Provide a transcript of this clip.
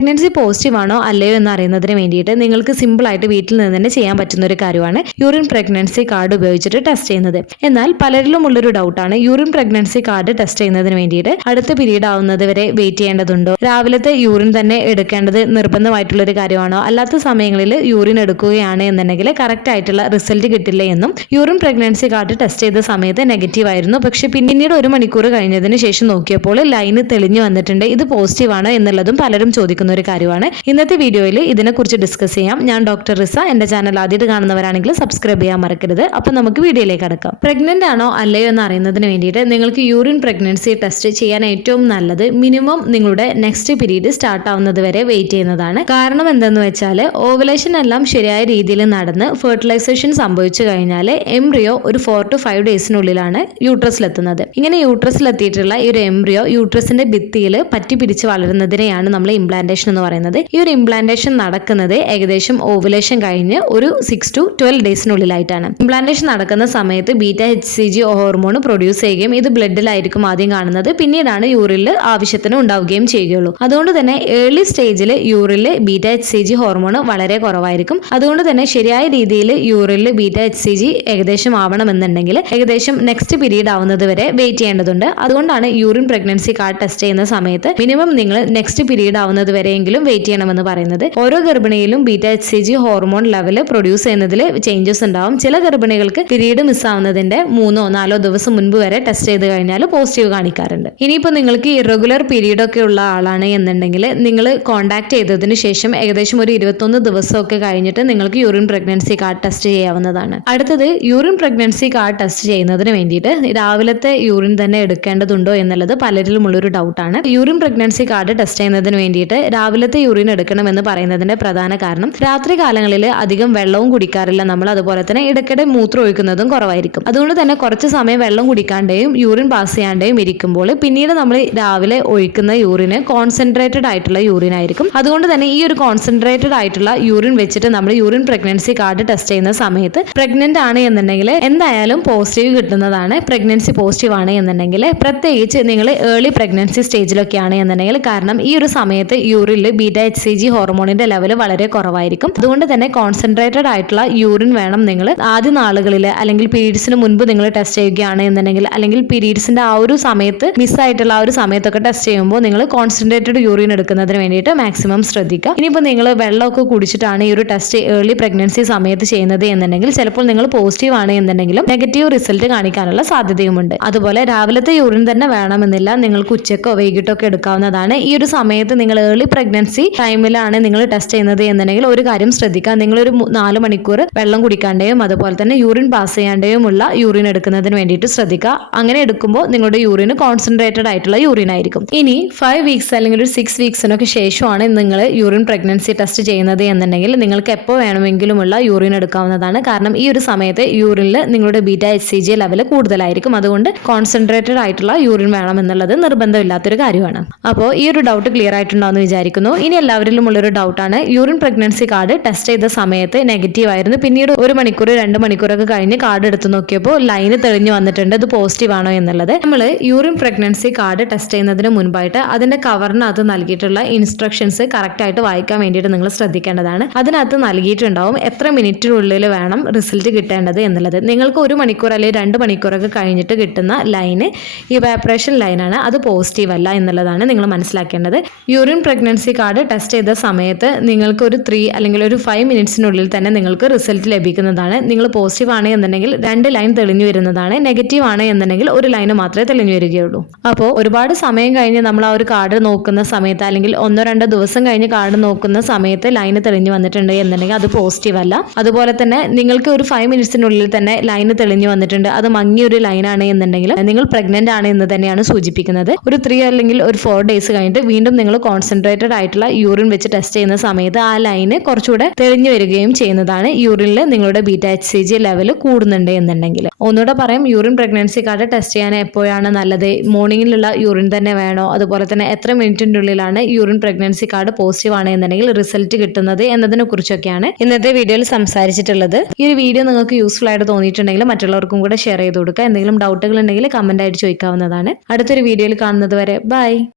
Pregnancy positive ആണോ അല്ലയോ എന്ന് അറിയുന്നതിന് വേണ്ടിയിട്ട് നിങ്ങൾക്ക് സിമ്പിൾ ആയിട്ട് വീട്ടിൽ നിന്ന് തന്നെ ചെയ്യാൻ പറ്റുന്ന ഒരു കാര്യമാണ് യൂറിൻ പ്രഗ്നൻസി കാർഡ് ഉപയോഗിച്ചിട്ട് ടെസ്റ്റ് ചെയ്യുന്നത്. എന്നാൽ പലരിലും ഉള്ളൊരു ഡൗട്ടാണ് യൂറിൻ പ്രഗ്നൻസി കാർഡ് ടെസ്റ്റ് ചെയ്യുന്നതിന് വേണ്ടിയിട്ട് അടുത്ത പീരീഡ് ആവുന്നത് വരെ വെയിറ്റ് ചെയ്യേണ്ടതുണ്ടോ? രാവിലത്തെ യൂറിൻ തന്നെ എടുക്കേണ്ടത് നിർബന്ധമായിട്ടുള്ള ഒരു കാര്യമാണോ? അല്ലാത്ത സമയങ്ങളിൽ യൂറിൻ എടുക്കുകയാണ് എന്നുണ്ടെങ്കിൽ കറക്റ്റ് ആയിട്ടുള്ള റിസൾട്ട് കിട്ടില്ല എന്നും യൂറിൻ പ്രഗ്നൻസി കാർഡ് ടെസ്റ്റ് ചെയ്ത സമയത്ത് നെഗറ്റീവ് ആയിരുന്നു. പക്ഷെ പിന്നീട് ഒരു മണിക്കൂർ കഴിഞ്ഞതിന് ശേഷം നോക്കിയപ്പോൾ ലൈന് തെളിഞ്ഞു വന്നിട്ടുണ്ട്. ഇത് പോസിറ്റീവ് ആണ് എന്നുള്ളതും പലരും ചോദിക്കുന്നു ഒരു കാര്യമാണ്. ഇന്നത്തെ വീഡിയോയിൽ ഇതിനെക്കുറിച്ച് ഡിസ്കസ് ചെയ്യാം. ഞാൻ ഡോക്ടർ റിസ. എന്റെ ചാനൽ ആദ്യമായിട്ട് കാണുന്നവരാണെങ്കിൽ സബ്സ്ക്രൈബ് ചെയ്യാൻ മറക്കരുത്. അപ്പോൾ നമുക്ക് വീഡിയോയിലേക്ക് അടക്കാം പ്രഗ്നന്റ് ആണോ അല്ലയോ എന്ന് അറിയുന്നതിന് വേണ്ടിയിട്ട് നിങ്ങൾക്ക് യൂറിൻ പ്രഗ്നൻസി ടെസ്റ്റ് ചെയ്യാൻ ഏറ്റവും നല്ലത് മിനിമം നിങ്ങളുടെ നെക്സ്റ്റ് പീരീഡ് സ്റ്റാർട്ട് ആവുന്നത് വരെ വെയിറ്റ് ചെയ്യുന്നതാണ്. കാരണം എന്തെന്ന് വെച്ചാൽ ഓവലേഷൻ എല്ലാം ശരിയായ രീതിയിൽ നടന്ന് ഫെർട്ടിലൈസേഷൻ സംഭവിച്ചു കഴിഞ്ഞാൽ എംബ്രിയോ ഒരു ഫോർ ടു ഫൈവ് ഡേയ്സിനുള്ളിലാണ് യൂട്രസിലെത്തുന്നത് ഇങ്ങനെ യൂട്രസിലെത്തിയിട്ടുള്ള ഈ ഒരു എംബ്രിയോ യൂട്രസിന്റെ ഭിത്തിയിൽ പറ്റി പിടിച്ച് വളരുന്നതിനെയാണ് നമ്മൾ ഇംപ്ലാന്റേഷൻ എന്ന് പറയുന്നത് ഈ ഒരു ഇംപ്ലാന്റേഷൻ നടക്കുന്നത് ഏകദേശം ഓവുലേഷൻ കഴിഞ്ഞ് ഒരു സിക്സ് ടു ട്വൽവ് ഡേയ്സിനുള്ളിലായിട്ടാണ് ഇംപ്ലാന്റേഷൻ നടക്കുന്ന സമയത്ത് beta H C G hormone produce ചെയ്യുകയും ഇത് ബ്ലഡിലായിരിക്കും ആദ്യം കാണുന്നത്. പിന്നീടാണ് യൂറിനിൽ ആവശ്യത്തിന് ഉണ്ടാവുകയും ചെയ്യുകയുള്ളൂ. അതുകൊണ്ട് തന്നെ ഏർലി സ്റ്റേജിൽ യൂറിനിൽ beta H C G hormone വളരെ കുറവായിരിക്കും. അതുകൊണ്ട് തന്നെ ശരിയായ രീതിയിൽ യൂറിനിൽ ബീറ്റ എച്ച് സി ജി ഏകദേശം ആവണമെന്നുണ്ടെങ്കിൽ ഏകദേശം നെക്സ്റ്റ് പീരീഡ് ആവുന്നത് വരെ വെയിറ്റ് ചെയ്യേണ്ടതുണ്ട്. അതുകൊണ്ടാണ് യൂറിൻ പ്രഗ്നൻസി കാർഡ് ടെസ്റ്റ് ചെയ്യുന്ന സമയത്ത് മിനിമം നിങ്ങൾ നെക്സ്റ്റ് പീരീഡ് ആവുന്നത് വരെയെങ്കിലും വെയിറ്റ് ചെയ്യണമെന്ന് പറയുന്നത്. ഓരോ ഗർഭിണിയിലും beta H C G hormone level produce ചെയ്യുന്നതിൽ ചേഞ്ചസ് ഉണ്ടാവും. ചില ഗർഭിണികൾക്ക് പിരീഡ് മിസ്സാവുന്നതിന്റെ മൂന്നോ നാലോ ദിവസം മുൻപ് വരെ ടെസ്റ്റ് ചെയ്ത് കഴിഞ്ഞാൽ പോസിറ്റീവ് കാണിക്കാറുണ്ട്. ഇനിയിപ്പോൾ നിങ്ങൾക്ക് ഇറഗുലർ പീരീഡ് ഒക്കെ ഉള്ള ആളാണ് എന്നുണ്ടെങ്കിൽ നിങ്ങൾ കോൺടാക്ട് ചെയ്തതിന് ശേഷം ഏകദേശം ഒരു ഇരുപത്തൊന്ന് ദിവസമൊക്കെ കഴിഞ്ഞിട്ട് നിങ്ങൾക്ക് യൂറിൻ പ്രഗ്നൻസി കാർഡ് ടെസ്റ്റ് ചെയ്യാവുന്നതാണ്. അടുത്തത് യൂറിൻ പ്രഗ്നൻസി കാർഡ് ടെസ്റ്റ് ചെയ്യുന്നതിന് വേണ്ടിയിട്ട് രാവിലത്തെ യൂറിൻ തന്നെ എടുക്കേണ്ടതുണ്ടോ എന്നുള്ളത് പലരിലും ഉള്ളൊരു ഡൗട്ടാണ് യൂറിൻ പ്രഗ്നൻസി കാർഡ് ടെസ്റ്റ് ചെയ്യുന്നതിന് വേണ്ടിയിട്ട് രാവിലത്തെ യൂറിൻ എടുക്കണമെന്ന് പറയുന്നതിന്റെ പ്രധാന കാരണം രാത്രി കാലങ്ങളിൽ അധികം വെള്ളവും കുടിക്കാറില്ല. നമ്മൾ അതുപോലെ തന്നെ ഇടയ്ക്കിടെ മൂത്രം ഒഴിക്കുന്നതും കുറവായിരിക്കും. അതുകൊണ്ട് തന്നെ കുറച്ച് സമയം വെള്ളം കുടിക്കാണ്ടേയും യൂറിൻ പാസ് ചെയ്യാണ്ടേയും ഇരിക്കുമ്പോൾ പിന്നീട് നമ്മൾ രാവിലെ ഒഴിക്കുന്ന യൂറിന് കോൺസെൻട്രേറ്റഡ് ആയിട്ടുള്ള യൂറിൻ ആയിരിക്കും. അതുകൊണ്ട് തന്നെ ഈ ഒരു കോൺസെൻട്രേറ്റഡ് ആയിട്ടുള്ള യൂറിൻ വെച്ചിട്ട് നമ്മൾ യൂറിൻ പ്രഗ്നൻസി കാർഡ് ടെസ്റ്റ് ചെയ്യുന്ന സമയത്ത് പ്രഗ്നന്റ് ആണ് എന്നുണ്ടെങ്കിൽ എന്തായാലും പോസിറ്റീവ് കിട്ടുന്നതാണ്. പ്രഗ്നൻസി പോസിറ്റീവ് ആണ് എന്നുണ്ടെങ്കിൽ പ്രത്യേകിച്ച് നിങ്ങൾ ഏർലി പ്രഗ്നൻസി സ്റ്റേജിലൊക്കെയാണ് എന്നുണ്ടെങ്കിൽ കാരണം ഈ ഒരു സമയത്ത് യൂറിനിൽ ബീറ്റ എച്ച് സി ജി ഹോർമോണിന്റെ ലെവൽ വളരെ കുറവായിരിക്കും. അതുകൊണ്ട് തന്നെ കോൺസെൻട്രേറ്റഡ് ആയിട്ടുള്ള യൂറിൻ വേണം നിങ്ങൾ ആദ്യ നാളുകളിൽ അല്ലെങ്കിൽ പീരീഡ്സിന് മുൻപ് നിങ്ങൾ ടെസ്റ്റ് ചെയ്യുകയാണ് എന്നുണ്ടെങ്കിൽ അല്ലെങ്കിൽ പീരീഡ്സിന്റെ ആ ഒരു സമയത്ത് മിസ്സായിട്ടുള്ള ആ ഒരു സമയത്തൊക്കെ ടെസ്റ്റ് ചെയ്യുമ്പോൾ നിങ്ങൾ കോൺസെൻട്രേറ്റഡ് യൂറിൻ എടുക്കുന്നതിന് വേണ്ടിയിട്ട് മാക്സിമം ശ്രദ്ധിക്കുക. ഇനിയിപ്പോൾ നിങ്ങൾ വെള്ളമൊക്കെ കുടിച്ചിട്ടാണ് ഈ ഒരു ടെസ്റ്റ് ഏർലി പ്രഗ്നൻസി സമയത്ത് ചെയ്യുന്നത് എന്നുണ്ടെങ്കിൽ ചിലപ്പോൾ നിങ്ങൾ പോസിറ്റീവ് ആണ് എന്നുണ്ടെങ്കിലും നെഗറ്റീവ് റിസൾട്ട് കാണിക്കാനുള്ള സാധ്യതയുമുണ്ട്. അതുപോലെ രാവിലത്തെ യൂറിൻ തന്നെ വേണമെന്നില്ല. നിങ്ങൾക്ക് ഉച്ചക്കോ വൈകിട്ടോ ഒക്കെ എടുക്കാവുന്നതാണ്. ഈ ഒരു സമയത്ത് നിങ്ങൾ ഏർലി പ്രഗ്നൻസി ടൈമിലാണ് നിങ്ങൾ ടെസ്റ്റ് ചെയ്യുന്നത് എന്നുണ്ടെങ്കിൽ ഒരു കാര്യം ശ്രദ്ധിക്കുക. ഒരു നാല് മണിക്കൂർ വെള്ളം കുടിക്കാണ്ടേയും അതുപോലെ തന്നെ യൂറിൻ പാസ് ചെയ്യാണ്ടേയും ഉള്ള യൂറിൻ എടുക്കുന്നതിന് വേണ്ടിയിട്ട് ശ്രദ്ധിക്കുക. അങ്ങനെ എടുക്കുമ്പോൾ നിങ്ങളുടെ യൂറിന് കോൺസെൻട്രേറ്റഡ് ആയിട്ടുള്ള യൂറിൻ ആയിരിക്കും. ഇനി ഫൈവ് വീക്സ് അല്ലെങ്കിൽ ഒരു സിക്സ് വീക്സിനൊക്കെ ശേഷമാണ് നിങ്ങൾ യൂറിൻ പ്രഗ്നൻസി ടെസ്റ്റ് ചെയ്യുന്നത് എന്നുണ്ടെങ്കിൽ നിങ്ങൾക്ക് എപ്പോൾ വേണമെങ്കിലുമുള്ള യൂറിൻ എടുക്കാവുന്നതാണ്. കാരണം ഈ ഒരു സമയത്ത് യൂറിനിൽ നിങ്ങളുടെ beta H C G level കൂടുതലായിരിക്കും. അതുകൊണ്ട് കോൺസെൻട്രേറ്റഡ് ആയിട്ടുള്ള യൂറിൻ വേണം എന്നുള്ളത് നിർബന്ധമില്ലാത്തൊരു കാര്യമാണ്. അപ്പോൾ ഈ ഒരു ഡൗട്ട് ക്ലിയർ ആയിട്ടുണ്ടാവുമെന്ന് വിചാരിക്കുന്നു. ഇനി എല്ലാവരിലും ഉള്ളൊരു ഡൗട്ടാണ് യൂറിൻ പ്രഗ്നൻസി കാർഡ് ടെസ്റ്റ് ചെയ്ത സമയത്ത് നെഗറ്റീവ് ആയിരുന്നു. പിന്നീട് ഒരു മണിക്കൂർ രണ്ട് മണിക്കൂറൊക്കെ കഴിഞ്ഞ് കാർഡ് എടുത്ത് നോക്കിയപ്പോൾ ലൈന് തെളിഞ്ഞു വന്നിട്ടുണ്ട്. ഇത് പോസിറ്റീവ് ആണോ എന്നുള്ളത്. നമ്മൾ യൂറിൻ പ്രഗ്നൻസി കാർഡ് ടെസ്റ്റ് ചെയ്യുന്നതിന് മുൻപായിട്ട് അതിന്റെ കവറിനകത്ത് നൽകിയിട്ടുള്ള ഇൻസ്ട്രക്ഷൻസ് കറക്റ്റ് ആയിട്ട് വായിക്കാൻ വേണ്ടിയിട്ട് നിങ്ങൾ ശ്രദ്ധിക്കേണ്ടതാണ്. അതിനകത്ത് നൽകിയിട്ടുണ്ടാവും എത്ര മിനിറ്റിനുള്ളിൽ വേണം റിസൾട്ട് കിട്ടേണ്ടത് എന്നുള്ളത്. നിങ്ങൾക്ക് ഒരു മണിക്കൂർ അല്ലെങ്കിൽ രണ്ട് മണിക്കൂറൊക്കെ കഴിഞ്ഞിട്ട് കിട്ടുന്ന ലൈന് ഇവാപ്പറേഷൻ ലൈനാണ് അത് പോസിറ്റീവ് അല്ല എന്നുള്ളതാണ് നിങ്ങൾ മനസ്സിലാക്കേണ്ടത്. യൂറിൻ പ്രഗ്നൻസി കാർഡ് ടെസ്റ്റ് ചെയ്ത സമയത്ത് നിങ്ങൾക്ക് ഒരു ത്രീ അല്ലെങ്കിൽ ഒരു ഫൈവ് മിനിറ്റ്സിനുള്ളിൽ തന്നെ നിങ്ങൾക്ക് റിസൾട്ട് ലഭിക്കുന്നതാണ്. നിങ്ങൾ പോസിറ്റീവ് ആണ് എന്നുണ്ടെങ്കിൽ രണ്ട് ലൈൻ തെളിഞ്ഞു വരുന്നതാണ്. നെഗറ്റീവ് ആണ് എന്നുണ്ടെങ്കിൽ ഒരു ലൈന് മാത്രമേ തെളിഞ്ഞു വരികയുള്ളൂ. അപ്പോൾ ഒരുപാട് സമയം കഴിഞ്ഞ് നമ്മൾ ആ ഒരു കാർഡ് നോക്കുന്ന സമയത്ത് അല്ലെങ്കിൽ ഒന്നോ രണ്ടോ ദിവസം കഴിഞ്ഞ് കാർഡ് നോക്കുന്ന സമയത്ത് ലൈന് തെളിഞ്ഞു വന്നിട്ടുണ്ട് എന്നുണ്ടെങ്കിൽ അത് പോസിറ്റീവ് അല്ല. അതുപോലെ തന്നെ നിങ്ങൾക്ക് ഒരു ഫൈവ് മിനിറ്റ്സിനുള്ളിൽ തന്നെ ലൈന് തെളിഞ്ഞു വന്നിട്ടുണ്ട്. അത് മങ്ങിയൊരു ലൈനാണ് എന്നുണ്ടെങ്കിൽ നിങ്ങൾ പ്രഗ്നന്റ് ആണ് എന്ന് തന്നെയാണ് സൂചിപ്പിക്കുന്നത്. ഒരു ത്രീ അല്ലെങ്കിൽ ഒരു ഫോർ ഡേയ്സ് കഴിഞ്ഞിട്ട് വീണ്ടും നിങ്ങൾ കോൺസെൻട്രേറ്റഡ് ആയിട്ടുള്ള യൂറിൻ വെച്ച് ടെസ്റ്റ് ചെയ്യുന്ന സമയത്ത് ആ ലൈന് കുറച്ചുകൂടെ തെളിഞ്ഞു വരികയും ചെയ്യുന്നതാണ് യൂറിനിൽ നിങ്ങളുടെ beta H C G level കൂടുന്നുണ്ട് എന്നുണ്ടെങ്കിൽ. ഒന്നുകൂടെ പറയാം യൂറിൻ പ്രഗ്നൻസി കാർഡ് ടെസ്റ്റ് ചെയ്യാൻ എപ്പോഴാണ് നല്ലത്? മോർണിംഗിലുള്ള യൂറിൻ തന്നെ വേണോ? അതുപോലെ തന്നെ എത്ര മിനിറ്റിന്റെ ഉള്ളിലാണ് യൂറിൻ പ്രഗ്നൻസി കാർഡ് പോസിറ്റീവ് ആണ് എന്നുണ്ടെങ്കിൽ റിസൾട്ട് കിട്ടുന്നത് എന്നതിനെ കുറിച്ചൊക്കെയാണ് ഇന്നത്തെ വീഡിയോയിൽ സംസാരിച്ചിട്ടുള്ളത്. ഈ ഒരു വീഡിയോ നിങ്ങൾക്ക് യൂസ്ഫുൾ ആയിട്ട് തോന്നിയിട്ടുണ്ടെങ്കിൽ മറ്റുള്ളവർക്കും കൂടെ ഷെയർ ചെയ്ത് കൊടുക്കുക. എന്തെങ്കിലും ഡൗട്ടുകൾ ഉണ്ടെങ്കിൽ കമന്റ് ആയിട്ട് ചോദിക്കാവുന്നതാണ്. അടുത്തൊരു വീഡിയോയിൽ കാണുന്നത് വരെ ബൈ